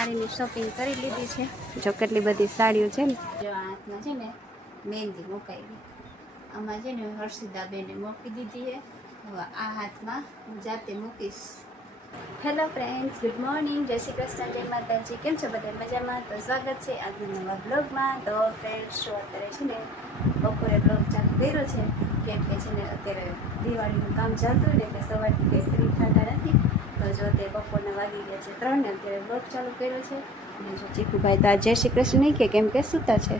સાડીની shopping કરી લીધી છે. જો કેટલી બધી સાડીઓ છે ને. જો આ હાથમાં છે ને મહેંદી મુકાવી, આમાં છે ને હર્ષિદાબેને મૂકી દીધી છે. હવે આ હાથમાં હું જાતે મૂકીશ. હેલો ફ્રેન્ડ્સ, ગુડ મોર્નિંગ, જય શ્રી કૃષ્ણ, જય માતાજી. કેમ છો બધા મજામાં? તો સ્વાગત છે આજના નવા બ્લોગમાં. તો ફ્રેન્ડ્સ જો અત્યારે છે ને બપોરે બ્લોગ ચાલુ કર્યો છે, કેમ કે છે ને અત્યારે દિવાળીનું કામ ચાલતું હોય ને એટલે સવારથી કંઈ ફ્રી થતા નથી. તો જો તે બપોરના વાગી ગયા છે 3 ને અત્યારે બ્લોગ ચાલુ કર્યો છે. અને જો ચીકુભાઈ તો જય શ્રી કૃષ્ણ નહીં કે કેમ કે સૂતા છે.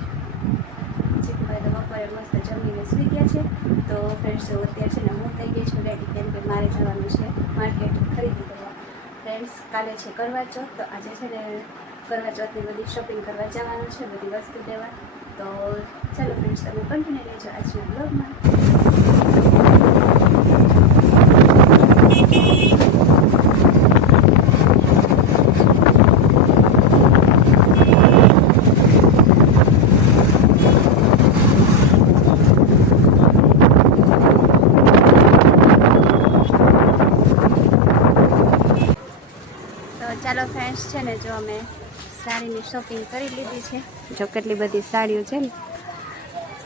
ચીકુભાઈ તો બપોરે મસ્ત જમીને સૂઈ ગયા છે. તો ફ્રેન્ડ્સ જો અત્યારે છે ને હું થઈ ગઈ છું રેડી, કેમ કે મારે જવાનું છે માર્કેટ ખરીદી કરવા. ફ્રેન્ડ્સ કાલે છે કરવા ચોથ, તો આજે છે ને કરવા ચોથની બધી શોપિંગ કરવા જવાનું છે, બધી વસ્તુ લેવા. તો ચાલો ફ્રેન્ડ્સ તમે કન્ટિન્યુ રહેજો આજના બ્લોગમાં. ચાલો ફ્રેન્ડ્સ છે ને જો અમે સાડીની શોપિંગ કરી લીધી છે. જો કેટલી બધી સાડીઓ છે ને,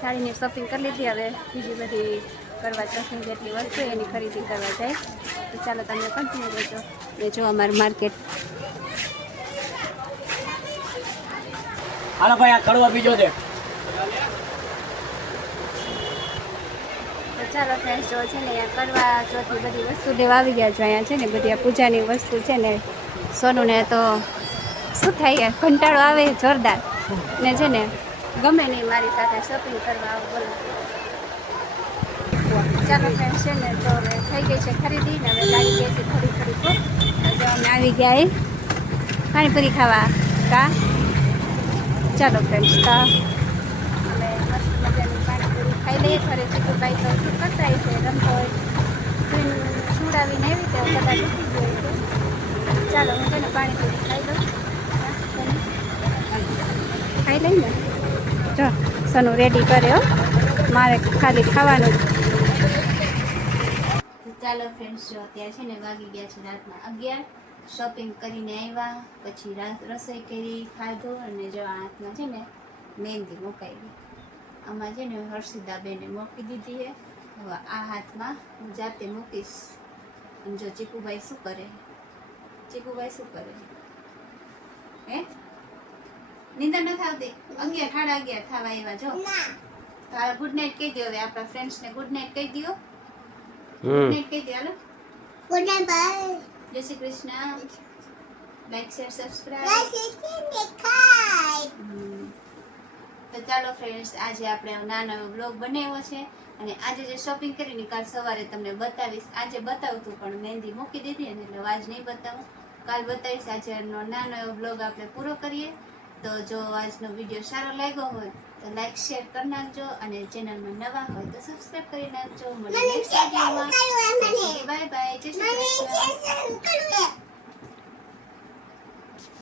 સાડીની શોપિંગ કરી લીધી. હવે બીજી બધી કરવા ચોથની જેટલી વસ્તુ એની ખરીદી કરવા જાય. તો ચાલો તમે કન્ટિન્યુ રહેજો. ને જો અમારું માર્કેટ. હાલો ભાઈ, આ કડવા બીજો છે. તો ચાલો ફ્રેન્ડ્સ જો છે ને અહીંયા કરવા ચોથની બધી વસ્તુ લેવા આવી ગયા છો. અહીંયા છે ને બધી આ પૂજાની વસ્તુ છે ને. સોનુને તો શું થાય, કંટાળો આવે જોરદાર ને છે ને ગમે નહીં મારી સાથે શોપિંગ કરવા આવો બોલો. ચાલો ફ્રેન્ડ છે ને તો હવે થઈ ગઈ છે ખરીદી ને હવે લાગી ગઈ છે થોડી ભૂખ. તો અમે આવી ગયા એ પાણીપુરી ખાવા કા. ચાલો ફ્રેન્ડ્સ તો અમે મસ્ત મજાની પાણીપુરી ખાઈ લઈએ. ઘરે ચીકુભાઈ તો શું કરતા છે, રમતો હોય સુડાવીને એવી રીતે બધા ઉઠી ગયો છે. ચાલો હું તેને પાણીપુરી ખાઈ લઉં. ખાઈ લઈને જો સનું રેડી કર્યો, મારે ખાલી ખાવાનું. ચાલો ફ્રેન્ડ્સ જો અત્યારે છે ને વાગી ગયા છે રાતના 11. શોપિંગ કરીને આવ્યા, પછી રાત રસોઈ કરી, ખાધું. અને જો આ હાથમાં છે ને મહેંદી મુકાવી, આમાં છે ને હર્ષિદાબેને મૂકી દીધી છે. હવે આ હાથમાં હું જાતે મૂકીશ. અને જો ચીકુભાઈ શું કરે, ચીકુભાઈ શું કરે હે? નિંદર નથી આવતી? 11 સાડા 11 થવા આવ્યા. જો તારા ગુડ નાઇટ કહી દો. હવે આપણા ફ્રેન્ડ્સને ગુડ નાઇટ કહી દો. ગુડ નાઇટ કહી દો. હાલો ગુડ નાઇટ, બાય, જય Shri Krishna. Like share subscribe. તો ચાલો ફ્રેન્ડ્સ આજે આપણે નાનો બ્લોગ બનાવ્યો છે. અને આજે જે શોપિંગ કરીને કાલ સવારે તમને બતાવીશ. આજે બતાવતું પણ મહેંદી મૂકી દીધી અને એટલે આજ નહીં બતાવું, કાલ બતાવીશ. આજનો નાનો એવો બ્લોગ આપણે પૂરો કરીએ. તો જો આજનો વિડીયો સારો લાગ્યો હોય તો લાઈક શેર કરી નાખજો, અને ચેનલમાં નવા હોય તો સબસ્ક્રાઇબ કરી નાખજો. મળીએ નેક્સ્ટ વિડીયોમાં. બાય બાય, જય શ્રી કૃષ્ણ.